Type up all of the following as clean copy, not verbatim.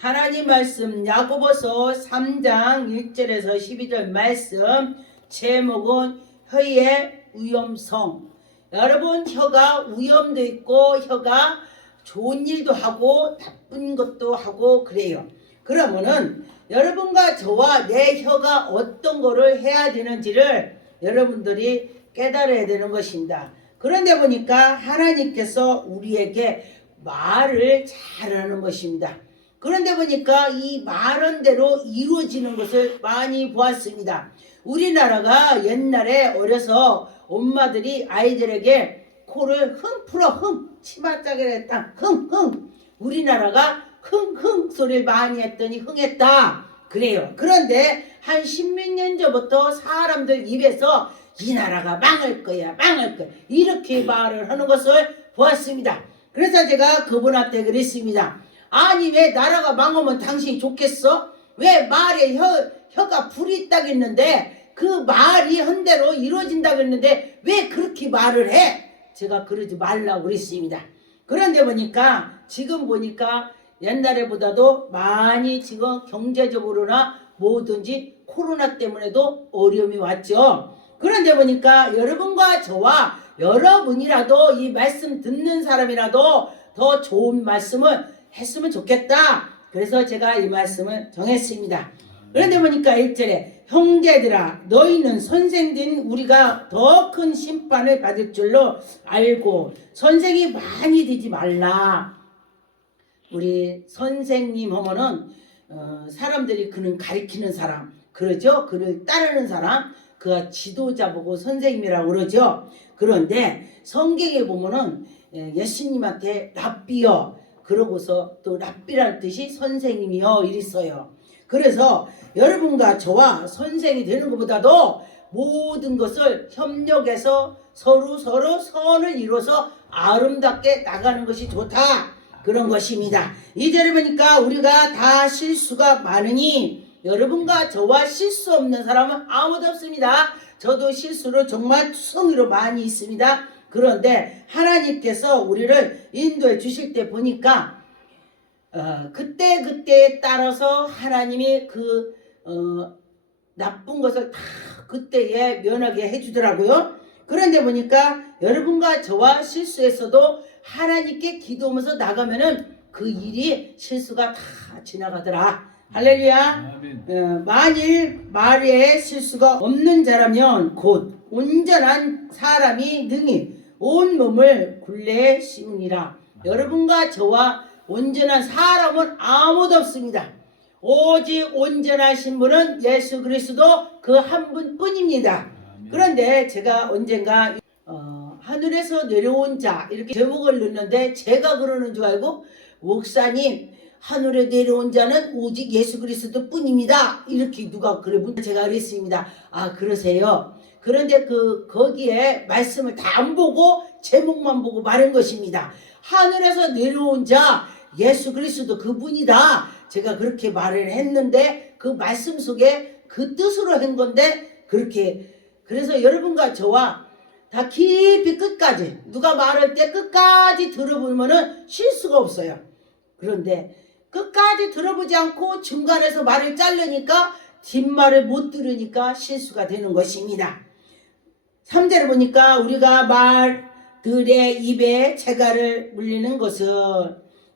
하나님 말씀 야고보서 3장 1절에서 12절 말씀 제목은 혀의 위험성. 여러분, 혀가 위험도 있고 혀가 좋은 일도 하고 나쁜 것도 하고 그래요. 그러면은 여러분과 저와 내 혀가 어떤 거를 해야 되는지를 여러분들이 깨달아야 되는 것입니다. 그런데 보니까 하나님께서 우리에게 말을 잘하는 것입니다. 그런데 보니까 이 말한 대로 이루어지는 것을 많이 보았습니다. 우리나라가 옛날에 어려서 엄마들이 아이들에게 코를 흥 풀어 흥 치맛자기를 했다 흥흥 우리나라가 흥흥 소리를 많이 했더니 흥했다 그래요. 그런데 한 십몇 년 전부터 사람들 입에서 이 나라가 망할 거야 망할 거야 이렇게 말을 하는 것을 보았습니다. 그래서 제가 그분한테 그랬습니다. 아니 왜 나라가 망하면 당신이 좋겠어? 왜 말에 혀가 불이 있다고 했는데 그 말이 한 대로 이루어진다고 했는데 왜 그렇게 말을 해? 제가 그러지 말라고 그랬습니다. 그런데 보니까 지금 보니까 옛날에보다도 많이 지금 경제적으로나 뭐든지 코로나 때문에도 어려움이 왔죠. 그런데 보니까 여러분과 저와 여러분이라도 이 말씀 듣는 사람이라도 더 좋은 말씀을 했으면 좋겠다. 그래서 제가 이 말씀을 정했습니다. 그런데 보니까 1절에 형제들아 너희는 선생된 우리가 더 큰 심판을 받을 줄로 알고 선생이 많이 되지 말라. 우리 선생님 하면은 사람들이 그는 가리키는 사람 그러죠. 그를 따르는 사람 그가 지도자 보고 선생님이라고 그러죠. 그런데 성경에 보면은 예수님한테 랍비여 그러고서 또 랍비라는 뜻이 선생님이여 이랬어요. 그래서 여러분과 저와 선생이 되는 것보다도 모든 것을 협력해서 서로 선을 이루어서 아름답게 나가는 것이 좋다. 그런 것입니다. 이절에 보니까 우리가 다 실수가 많으니 여러분과 저와 실수 없는 사람은 아무도 없습니다. 저도 실수로 정말 투성이로 많이 있습니다. 그런데 하나님께서 우리를 인도해 주실 때 보니까 그때에 따라서 하나님이 그 나쁜 것을 다 그때에 면하게 해주더라고요. 그런데 보니까 여러분과 저와 실수에서도 하나님께 기도하면서 나가면은 그 일이 실수가 다 지나가더라. 할렐루야. 만일 말에 실수가 없는 자라면 곧 온전한 사람이 능히 온 몸을 굴레에 심으니라. 여러분과 저와 온전한 사람은 아무도 없습니다. 오직 온전하신 분은 예수 그리스도 그 한 분뿐입니다. 그런데 제가 언젠가 하늘에서 내려온 자 이렇게 제목을 넣는데 제가 그러는 줄 알고 목사님 하늘에 내려온 자는 오직 예수 그리스도 뿐입니다. 이렇게 누가 그래 제가 그랬습니다. 아 그러세요? 그런데 거기에 말씀을 다 안 보고 제목만 보고 말한 것입니다. 하늘에서 내려온 자 예수 그리스도 그분이다. 제가 그렇게 말을 했는데 그 말씀 속에 그 뜻으로 한 건데 그렇게 그래서 여러분과 저와 다 깊이 끝까지 누가 말할 때 끝까지 들어보면은 실수가 없어요. 그런데 끝까지 들어보지 않고 중간에서 말을 자르니까 뒷말을 못 들으니까 실수가 되는 것입니다. 3절을 보니까 우리가 말들의 입에 재갈을 물리는 것은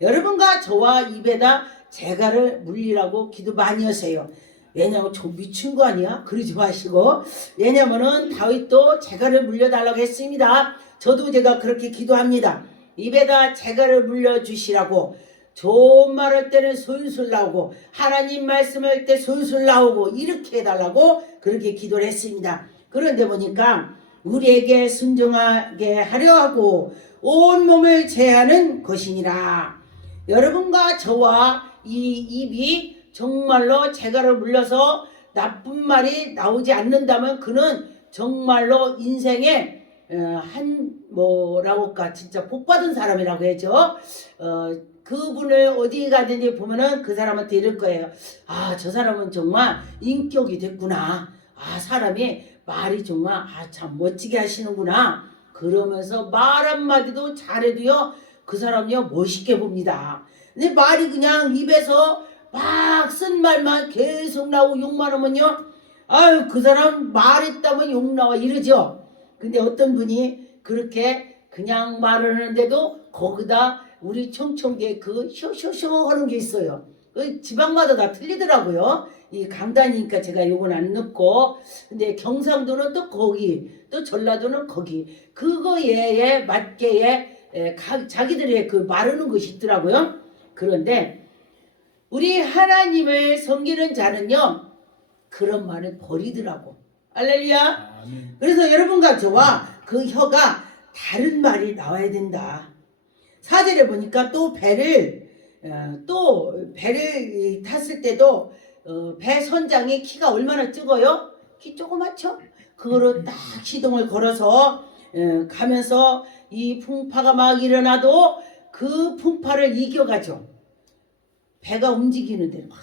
여러분과 저와 입에다 재갈을 물리라고 기도 많이 하세요. 왜냐면 저 미친 거 아니야? 그러지 마시고 왜냐면은 다윗도 재갈을 물려달라고 했습니다. 저도 제가 그렇게 기도합니다. 입에다 재갈을 물려주시라고. 좋은 말 할 때는 술술 나오고 하나님 말씀할 때 술술 나오고 이렇게 해달라고 그렇게 기도를 했습니다. 그런데 보니까 우리에게 순종하게 하려 하고 온몸을 제하는 것이니라. 여러분과 저와 이 입이 정말로 재갈을 물려서 나쁜 말이 나오지 않는다면 그는 정말로 인생에 뭐라고 할까 진짜 복받은 사람이라고 해죠. 그분을 어디 가든지 보면은 그 사람한테 이럴 거예요. 아, 저 사람은 정말 인격이 됐구나. 아, 사람이 말이 정말 참 멋지게 하시는구나. 그러면서 말 한마디도 잘해도요 그 사람이요 멋있게 봅니다. 근데 말이 그냥 입에서 막 쓴 말만 계속 나오고 욕만 하면요, 아유 그 사람 말했다면 욕 나와 이러죠. 근데 어떤 분이 그렇게 그냥 말하는데도 거기다 우리 청청계 그 쇼쇼쇼 하는 게 있어요. 그 지방마다 다 틀리더라고요. 이 강단이니까 제가 요건 안 넣고, 근데 경상도는 또 거기, 또 전라도는 거기, 그거에 맞게 자기들의 그 말하는 것이 있더라고요. 그런데 우리 하나님을 섬기는 자는요, 그런 말을 버리더라고. 할렐루야. 그래서 여러분과 저와 그 혀가 다른 말이 나와야 된다. 4절에 보니까 또 배를 탔을 때도 배 선장이 키가 얼마나 적어요? 키 조그맣죠? 그거로 딱 시동을 걸어서 가면서 이 풍파가 막 일어나도 그 풍파를 이겨가죠. 배가 움직이는 대로 막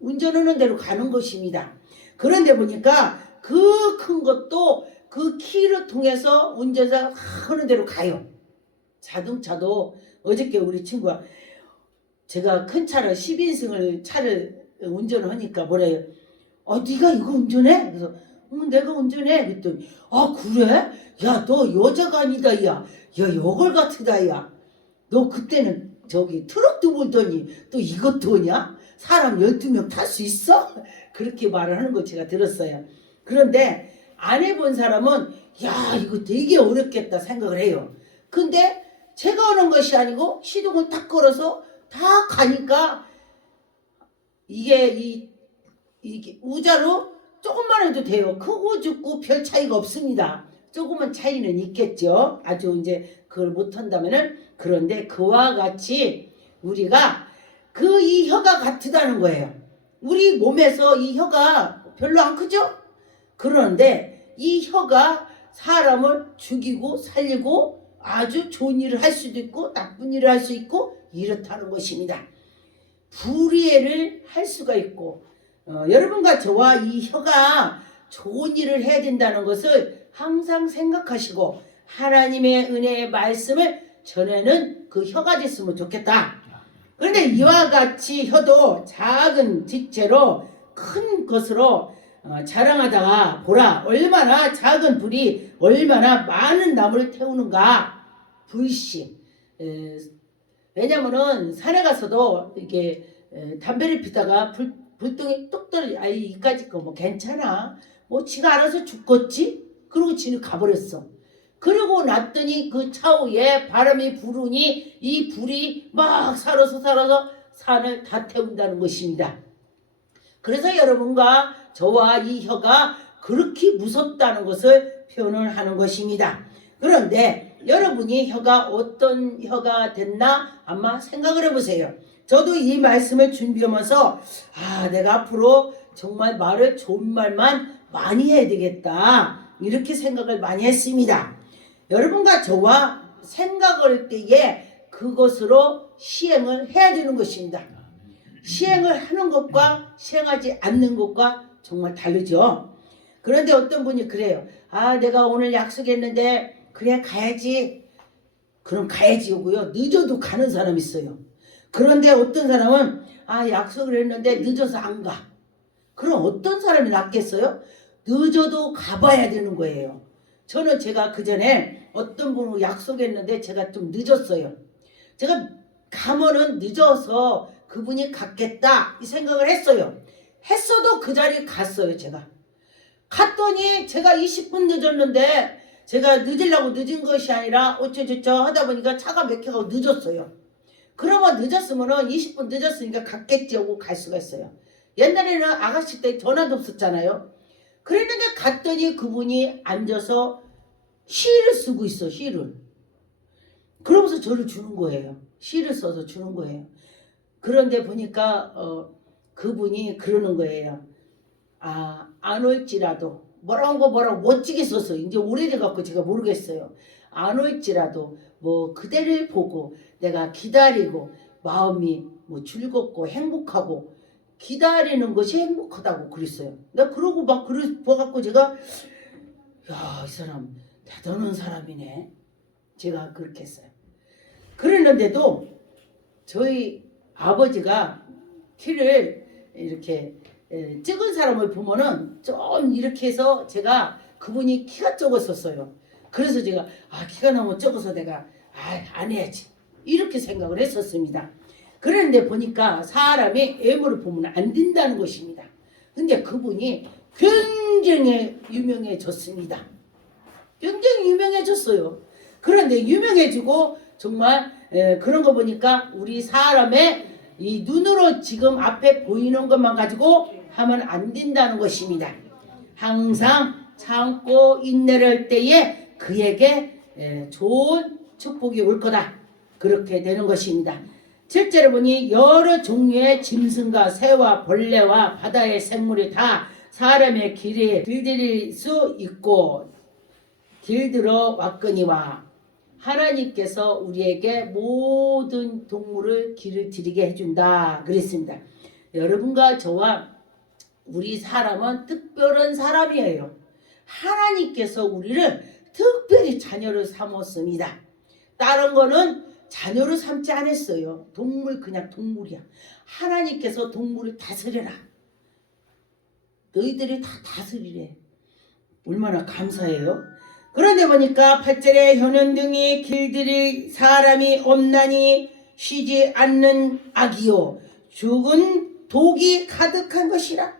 운전하는 대로 가는 것입니다. 그런데 보니까 그 큰 것도 그 키를 통해서 운전자가 하는 대로 가요. 자동차도 어저께 우리 친구가, 제가 큰 차를 10인승을 차를 운전을 하니까 뭐래요? 네가 이거 운전해? 그래서 내가 운전해. 그랬더니 그래? 야 너 여자가 아니다 야 여걸 같으다 야. 너 그때는 저기 트럭도 몰더니 또 이것도 오냐? 사람 12명 탈 수 있어? 그렇게 말을 하는 거 제가 들었어요. 그런데 안 해본 사람은 야 이거 되게 어렵겠다 생각을 해요. 근데 제가 하는 것이 아니고 시동을 딱 걸어서 다 가니까 이게 우자로 조금만 해도 돼요. 크고 죽고 별 차이가 없습니다. 조금은 차이는 있겠죠. 아주 이제 그걸 못한다면은. 그런데 그와 같이 우리가 이 혀가 같다는 거예요. 우리 몸에서 이 혀가 별로 안 크죠? 그런데 이 혀가 사람을 죽이고 살리고 아주 좋은 일을 할 수도 있고 나쁜 일을 할 수 있고 이렇다는 것입니다. 불의를 할 수가 있고 여러분과 저와 이 혀가 좋은 일을 해야 된다는 것을 항상 생각하시고 하나님의 은혜의 말씀을 전에는 그 혀가 됐으면 좋겠다. 그런데 이와 같이 혀도 작은 지체로 큰 것으로 자랑하다가 보라 얼마나 작은 불이 얼마나 많은 나무를 태우는가. 불씨. 왜냐면은 산에 가서도 이게 담배를 피다가 불똥이 뚝 떨어져. 이까짓 거 뭐 괜찮아. 뭐 지가 알아서 죽겠지? 그러고 지는 가버렸어. 그러고 났더니 그 차후에 바람이 부르니 이 불이 막 살아서 산을 다 태운다는 것입니다. 그래서 여러분과 저와 이 혀가 그렇게 무섭다는 것을 표현을 하는 것입니다. 그런데 여러분이 혀가 어떤 혀가 됐나 아마 생각을 해보세요. 저도 이 말씀을 준비하면서 내가 앞으로 정말 말을 좋은 말만 많이 해야 되겠다 이렇게 생각을 많이 했습니다. 여러분과 저와 생각할 때에 그것으로 시행을 해야 되는 것입니다. 시행을 하는 것과 시행하지 않는 것과 정말 다르죠. 그런데 어떤 분이 그래요. 내가 오늘 약속했는데 그래 가야지. 그럼 가야지 오고요. 늦어도 가는 사람 있어요. 그런데 어떤 사람은 약속을 했는데 늦어서 안 가. 그럼 어떤 사람이 낫겠어요? 늦어도 가봐야 되는 거예요. 저는 제가 그전에 어떤 분을 약속했는데 제가 좀 늦었어요. 제가 가면은 늦어서 그분이 갔겠다 이 생각을 했어요. 했어도 그 자리에 갔어요. 제가 갔더니 제가 20분 늦었는데 제가 늦으려고 늦은 것이 아니라 어쩌저쩌 하다 보니까 차가 막혀가고 늦었어요. 그러면 늦었으면은 20분 늦었으니까 갔겠지 하고 갈 수가 있어요. 옛날에는 아가씨 때 전화도 없었잖아요. 그랬는데 갔더니 그분이 앉아서 시를 쓰고 있어. 시를. 그러면서 저를 주는 거예요. 시를 써서 주는 거예요. 그런데 보니까 그분이 그러는 거예요. 안 올지라도 뭐라고 멋지게 써서 이제 오래돼갖고 제가 모르겠어요. 안 올지라도 뭐 그대를 보고 내가 기다리고 마음이 뭐 즐겁고 행복하고 기다리는 것이 행복하다고 그랬어요. 나 그러고 막 봐갖고 제가 이 사람 대단한 사람이네. 제가 그렇게 했어요. 그랬는데도 저희 아버지가 키를 이렇게 적은 사람을 보면은 좀 이렇게 해서 제가 그분이 키가 적었었어요. 그래서 제가 키가 너무 적어서 내가 안 해야지 이렇게 생각을 했었습니다. 그런데 보니까 사람이 외모를 보면 안 된다는 것입니다. 근데 그분이 굉장히 유명해졌습니다. 굉장히 유명해졌어요. 그런데 유명해지고 정말 그런 거 보니까 우리 사람의 이 눈으로 지금 앞에 보이는 것만 가지고 하면 안 된다는 것입니다. 항상 참고 인내를 할 때에 그에게 좋은 축복이 올 거다. 그렇게 되는 것입니다. 실제로 보니 여러 종류의 짐승과 새와 벌레와 바다의 생물이 다 사람의 길에 들들일 수 있고 길들어 왔거니와 하나님께서 우리에게 모든 동물을 길을 들이게 해준다 그랬습니다. 여러분과 저와 우리 사람은 특별한 사람이에요. 하나님께서 우리를 특별히 자녀로 삼았습니다. 다른 거는 자녀로 삼지 않았어요. 동물 그냥 동물이야. 하나님께서 동물을 다스려라. 너희들이 다 다스리래. 얼마나 감사해요. 그런데 보니까 8절에 현원등이 길들일 사람이 없나니 쉬지 않는 악이요 죽은 독이 가득한 것이라.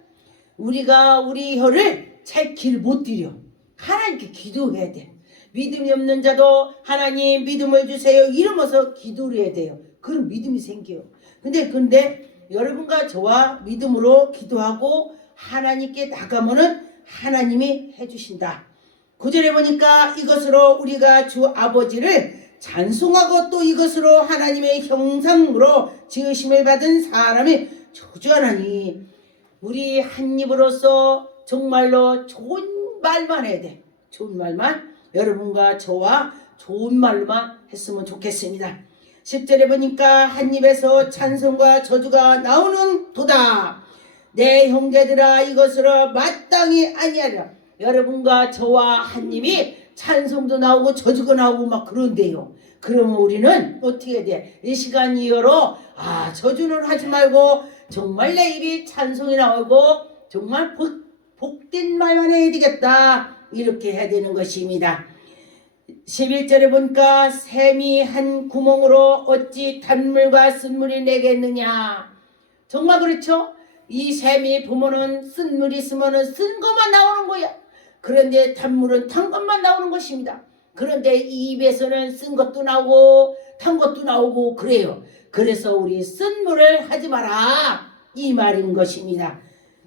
우리가 우리 혀를 잘 길 못 들여. 하나님께 기도해야 돼. 믿음이 없는 자도 하나님 믿음을 주세요 이러면서 기도를 해야 돼요. 그럼 믿음이 생겨요. 근데 여러분과 저와 믿음으로 기도하고 하나님께 나가면은 하나님이 해주신다. 9절에 보니까 이것으로 우리가 주 아버지를 찬송하고 또 이것으로 하나님의 형상으로 지으심을 받은 사람이 저주하나니. 우리 한 입으로서 정말로 좋은 말만 해야 돼. 좋은 말만. 여러분과 저와 좋은 말로만 했으면 좋겠습니다. 10절에 보니까 한 입에서 찬송과 저주가 나오는 도다. 내 형제들아 이것으로 마땅히 아니하리라. 여러분과 저와 한 입이 찬송도 나오고 저주가 나오고 막 그런데요. 그러면 우리는 어떻게 돼? 이 시간 이후로 저주는 하지 말고 정말 내 입이 찬송이 나오고 정말 복된 말만 해야 되겠다. 이렇게 해야 되는 것입니다. 11절에 보니까 샘이 한 구멍으로 어찌 단물과 쓴물이 내겠느냐. 정말 그렇죠? 이 샘이 보면은 쓴물이 있으면은 쓴 것만 나오는 거야. 그런데 단물은 탄 것만 나오는 것입니다. 그런데 이 입에서는 쓴 것도 나오고 탄 것도 나오고 그래요. 그래서 우리 쓴물을 하지 마라 이 말인 것입니다.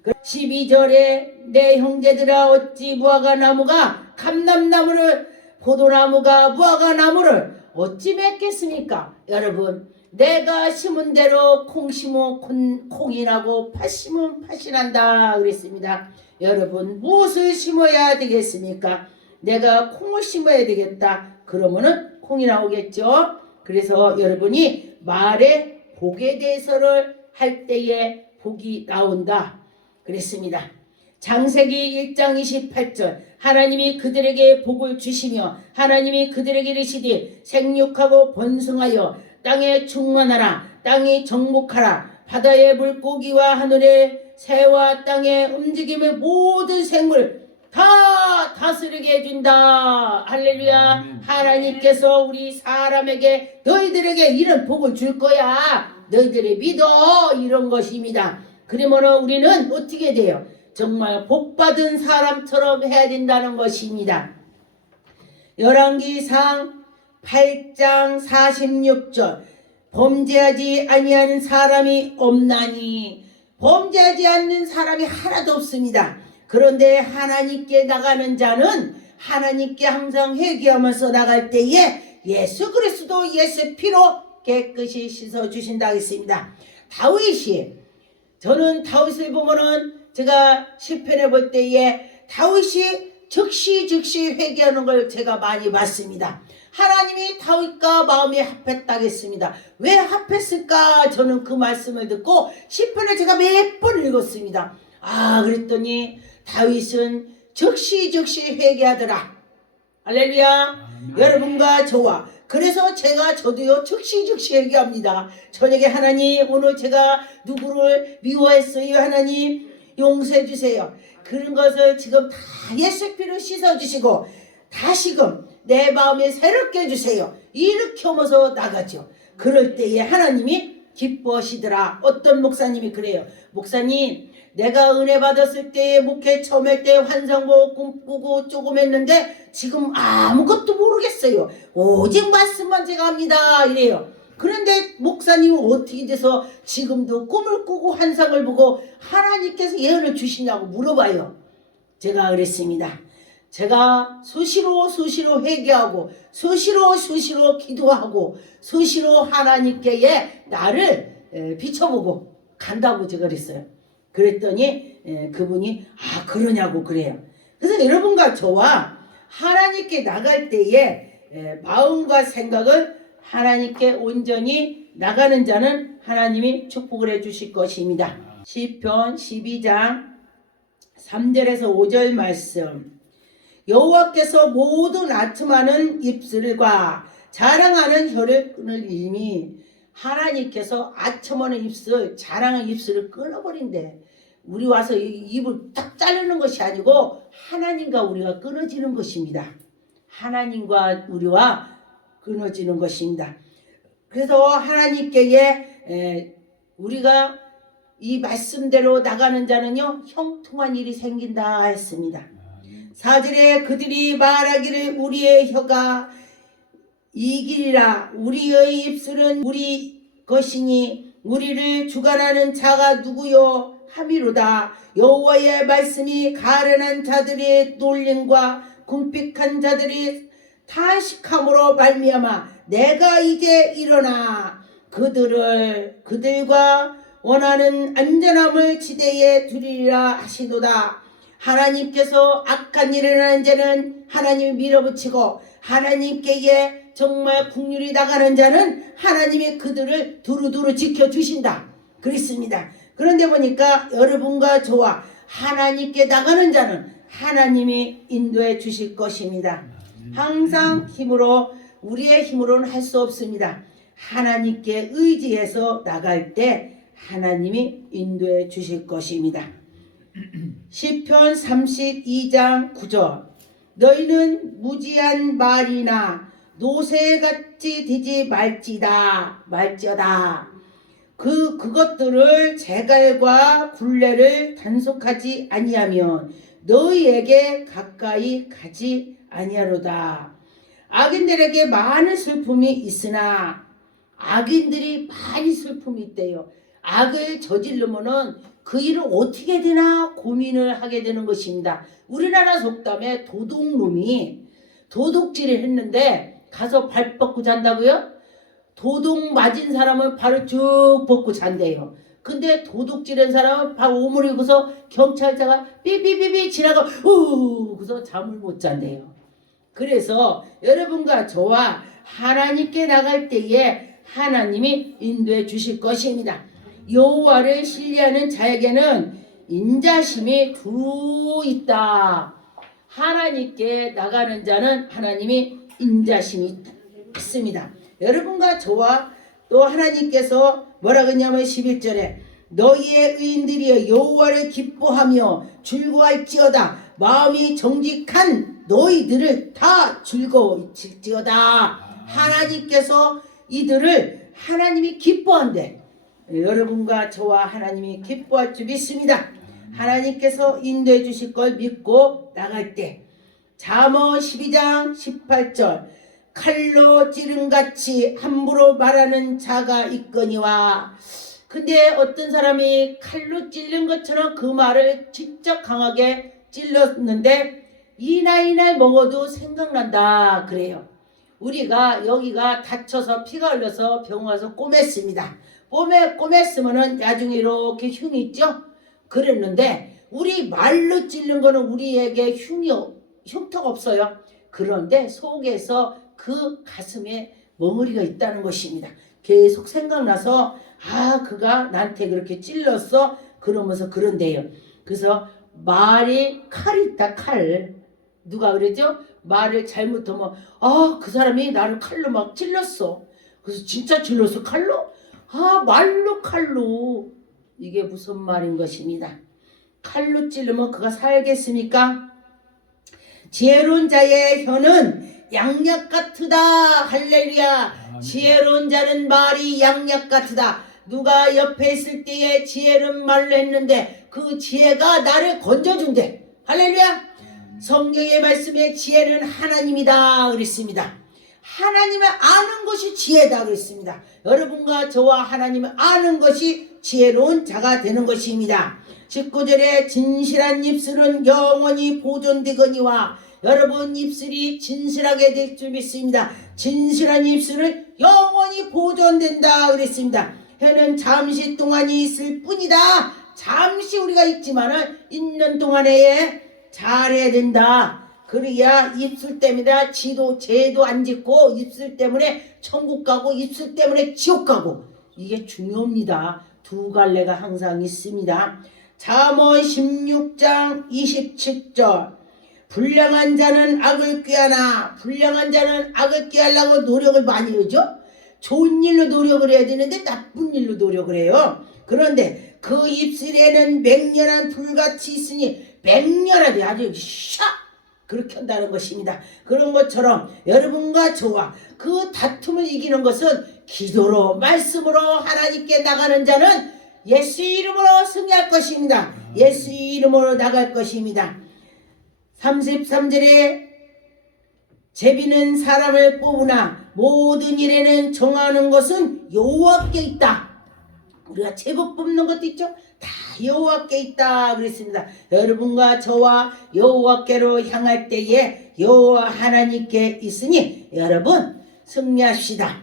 12절에 내 형제들아 어찌 무화과 나무가 감람나무를 포도나무가 무화과 나무를 어찌 맺겠습니까? 여러분 내가 심은 대로 콩 심으면 콩이 나고 팥 심으면 팥이 난다 그랬습니다. 여러분 무엇을 심어야 되겠습니까? 내가 콩을 심어야 되겠다. 그러면은 콩이 나오겠죠. 그래서 여러분이 말에 복에 대해서를 할 때에 복이 나온다 그랬습니다. 창세기 1장 28절 하나님이 그들에게 복을 주시며 하나님이 그들에게 이르시되 생육하고 번성하여 땅에 충만하라. 땅이 정복하라. 바다의 물고기와 하늘의 새와 땅의 움직임의 모든 생물 다 다스리게 해준다. 할렐루야. 하나님께서 우리 사람에게 너희들에게 이런 복을 줄 거야. 너희들이 믿어. 이런 것입니다. 그러면 우리는 어떻게 돼요? 정말 복받은 사람처럼 해야 된다는 것입니다. 열왕기상 8장 46절 범죄하지 아니하는 사람이 없나니. 범죄하지 않는 사람이 하나도 없습니다. 그런데 하나님께 나가는 자는 하나님께 항상 회개하면서 나갈 때에 예수 그리스도 예수 피로 깨끗이 씻어주신다 했습니다. 다윗이 저는 다윗을 보면은 제가 시편에 볼 때에 다윗이 즉시 회개하는 걸 제가 많이 봤습니다. 하나님이 다윗과 마음이 합했다 했습니다. 왜 합했을까? 저는 그 말씀을 듣고 시편을 제가 몇 번 읽었습니다. 그랬더니 다윗은 즉시 회개하더라. 할렐루야. 여러분과 저와 그래서 저도요 즉시 얘기합니다. 저녁에 하나님 오늘 제가 누구를 미워했어요. 하나님 용서해 주세요. 그런 것을 지금 다 예수 피로 씻어주시고 다시금 내 마음에 새롭게 해주세요. 이렇게 하면서 나가죠. 그럴 때에 하나님이 기뻐하시더라. 어떤 목사님이 그래요. 목사님 내가 은혜 받았을 때 목회 처음 할 때 환상 보고 꿈꾸고 조금 했는데 지금 아무것도 모르겠어요. 오직 말씀만 제가 합니다. 이래요. 그런데 목사님은 어떻게 돼서 지금도 꿈을 꾸고 환상을 보고 하나님께서 예언을 주시냐고 물어봐요. 제가 그랬습니다. 제가 수시로 회개하고 수시로 기도하고 수시로 하나님께 나를 비춰보고 간다고 제가 그랬어요. 그랬더니 그분이 그러냐고 그래요. 그래서 여러분과 저와 하나님께 나갈 때에 마음과 생각을 하나님께 온전히 나가는 자는 하나님이 축복을 해주실 것입니다. 시편 12장 3절에서 5절 말씀. 여호와께서 모든 아첨하는 입술과 자랑하는 혀를 끊으리니 하나님께서 아첨하는 입술, 자랑하는 입술을 끊어버린대. 우리 와서 입을 딱 자르는 것이 아니고 하나님과 우리가 끊어지는 것입니다. 하나님과 우리와 끊어지는 것입니다. 그래서 하나님께 우리가 이 말씀대로 나가는 자는요 형통한 일이 생긴다 했습니다. 4절에 그들이 말하기를 우리의 혀가 이기리라. 우리의 입술은 우리 것이니 우리를 주관하는 자가 누구요 함이로다. 여호와의 말씀이 가련한 자들의 놀림과 궁핍한 자들이 탄식함으로 말미암아 내가 이제 일어나 그들과 원하는 안전함을 지대에 두리라 하시도다. 하나님께서 악한 일을 하는 자는 하나님이 밀어붙이고 하나님께 정말 국률이 나가는 자는 하나님이 그들을 두루두루 지켜주신다 그랬습니다. 그런데 보니까 여러분과 저와 하나님께 나가는 자는 하나님이 인도해 주실 것입니다. 항상 우리의 힘으로는 할 수 없습니다. 하나님께 의지해서 나갈 때 하나님이 인도해 주실 것입니다. 시편 32장 9절. 너희는 무지한 말이나 노새같이 되지 말지어다. 그것들을 재갈과 굴레를 단속하지 아니하면 너희에게 가까이 가지 아니하로다. 악인들에게 많은 슬픔이 있으나 악인들이 많이 슬픔이 있대요. 악을 저지르면은 그 일을 어떻게 되나 고민을 하게 되는 것입니다. 우리나라 속담에 도둑놈이 도둑질을 했는데 가서 발 뻗고 잔다고요? 도둑 맞은 사람은 발을 쭉 뻗고 잔대요. 근데 도둑질한 사람은 발 오므리고서 경찰차가 삐삐삐삐 지나가 그래서 잠을 못 잔대요. 그래서 여러분과 저와 하나님께 나갈 때에 하나님이 인도해 주실 것입니다. 여호와를 신뢰하는 자에게는 인자심이 두루 있다. 하나님께 나가는 자는 하나님이 인자심이 있습니다. 여러분과 저와 또 하나님께서 뭐라 그러냐면 11절에 너희의 의인들이 여호와를 기뻐하며 즐거워할지어다. 마음이 정직한 너희들을 다 즐거워할지어다. 하나님께서 이들을 하나님이 기뻐한대. 여러분과 저와 하나님이 기뻐할 줄 믿습니다. 하나님께서 인도해 주실 걸 믿고 나갈 때 잠언 12장 18절 칼로 찌른같이 함부로 말하는 자가 있거니와. 근데 어떤 사람이 칼로 찔른 것처럼 그 말을 진짜 강하게 찔렀는데 이 나이 먹어도 생각난다 그래요. 우리가 여기가 다쳐서 피가 흘러서 병원 가서 꼬맸습니다. 꼬맸으면은 나중에 이렇게 흉이 있죠? 그랬는데 우리 말로 찔른 거는 우리에게 흉터가 없어요. 그런데 속에서 그 가슴에 멍어리가 있다는 것입니다. 계속 생각나서 그가 나한테 그렇게 찔렀어 그러면서 그런데요. 그래서 말이 칼이 있다 칼. 누가 그러죠? 말을 잘못하면 그 사람이 나를 칼로 막 찔렀어. 그래서 진짜 찔렀어 칼로? 말로 칼로. 이게 무슨 말인 것입니다. 칼로 찌르면 그가 살겠습니까? 지혜로운 자의 혀는 양약 같으다. 할렐루야. 지혜로운 자는 말이 양약 같으다. 누가 옆에 있을 때에 지혜로운 말로 했는데 그 지혜가 나를 건져준대. 할렐루야. 성경의 말씀에 지혜는 하나님이다 그랬습니다. 하나님을 아는 것이 지혜다 그랬습니다. 여러분과 저와 하나님을 아는 것이 지혜로운 자가 되는 것입니다. 19절에 진실한 입술은 영원히 보존되거니와, 여러분 입술이 진실하게 될 줄 믿습니다. 진실한 입술은 영원히 보존된다 그랬습니다. 혀는 잠시 동안이 있을 뿐이다. 잠시 우리가 있지만은 있는 동안에 잘해야 된다. 그래야 입술 때문에 죄도 안 짓고, 입술 때문에 천국 가고 입술 때문에 지옥 가고, 이게 중요합니다. 두 갈래가 항상 있습니다. 잠언 16장 27절, 불량한 자는 악을 꾀하나, 불량한 자는 악을 꾀하려고 노력을 많이 하죠. 좋은 일로 노력을 해야 되는데 나쁜 일로 노력을 해요. 그런데 그 입술에는 맹렬한 불같이 있으니, 맹렬하게 아주 샥 그렇게 한다는 것입니다. 그런 것처럼 여러분과 저와 그 다툼을 이기는 것은 기도로, 말씀으로 하나님께 나가는 자는 예수 이름으로 승리할 것입니다. 예수 이름으로 나갈 것입니다. 33절에 제비는 사람을 뽑으나 모든 일에는 정하는 것은 여호와께 있다. 우리가 제법 뽑는 것도 있죠. 다 여호와께 있다 그랬습니다. 여러분과 저와 여호와께로 향할 때에 여호와 하나님께 있으니 여러분 승리합시다.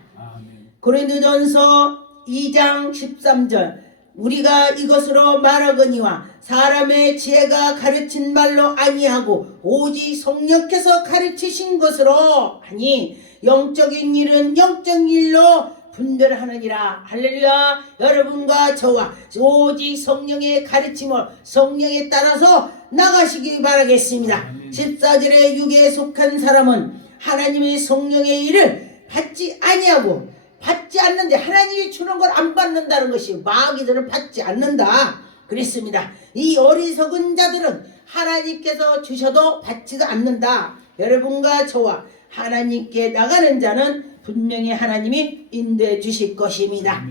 고린도전서 2장 13절, 우리가 이것으로 말하거니와 사람의 지혜가 가르친 말로 아니하고 오직 성령께서 가르치신 것으로 하니, 영적인 일은 영적인 일로 분별하느니라. 할렐루야. 여러분과 저와 오직 성령의 가르침을, 성령에 따라서 나가시기 바라겠습니다. 14절에 육에 속한 사람은 하나님의 성령의 일을 받지 아니하고, 받지 않는데, 하나님이 주는 걸 안 받는다는 것이, 마귀들은 받지 않는다 그랬습니다. 이 어리석은 자들은 하나님께서 주셔도 받지도 않는다. 여러분과 저와 하나님께 나가는 자는 분명히 하나님이 인도해 주실 것입니다.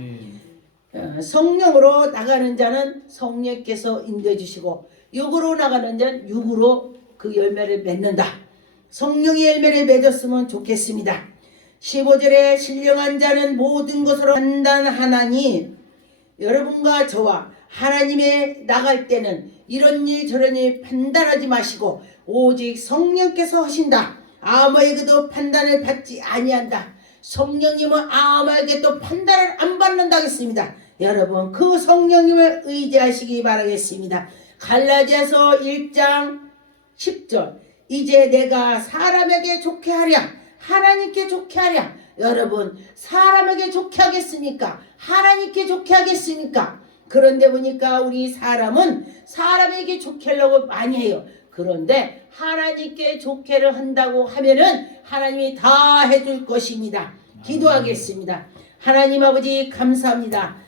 성령으로 나가는 자는 성령께서 인도해 주시고, 육으로 나가는 자는 육으로 그 열매를 맺는다. 성령의 열매를 맺었으면 좋겠습니다. 15절에 신령한 자는 모든 것으로 판단하나니, 여러분과 저와 하나님에 나갈 때는 이런 일 저런 일 판단하지 마시고 오직 성령께서 하신다. 아무에게도 판단을 받지 아니한다. 성령님은 아무에게도 판단을 안 받는다 했습니다. 여러분 그 성령님을 의지하시기 바라겠습니다. 갈라디아서 1장 10절, 이제 내가 사람에게 좋게 하랴 하나님께 좋게 하랴. 여러분 사람에게 좋게 하겠습니까? 하나님께 좋게 하겠습니까? 그런데 보니까 우리 사람은 사람에게 좋게 하려고 많이 해요. 그런데 하나님께 좋게를 한다고 하면은 하나님이 다 해줄 것입니다. 기도하겠습니다. 하나님 아버지 감사합니다.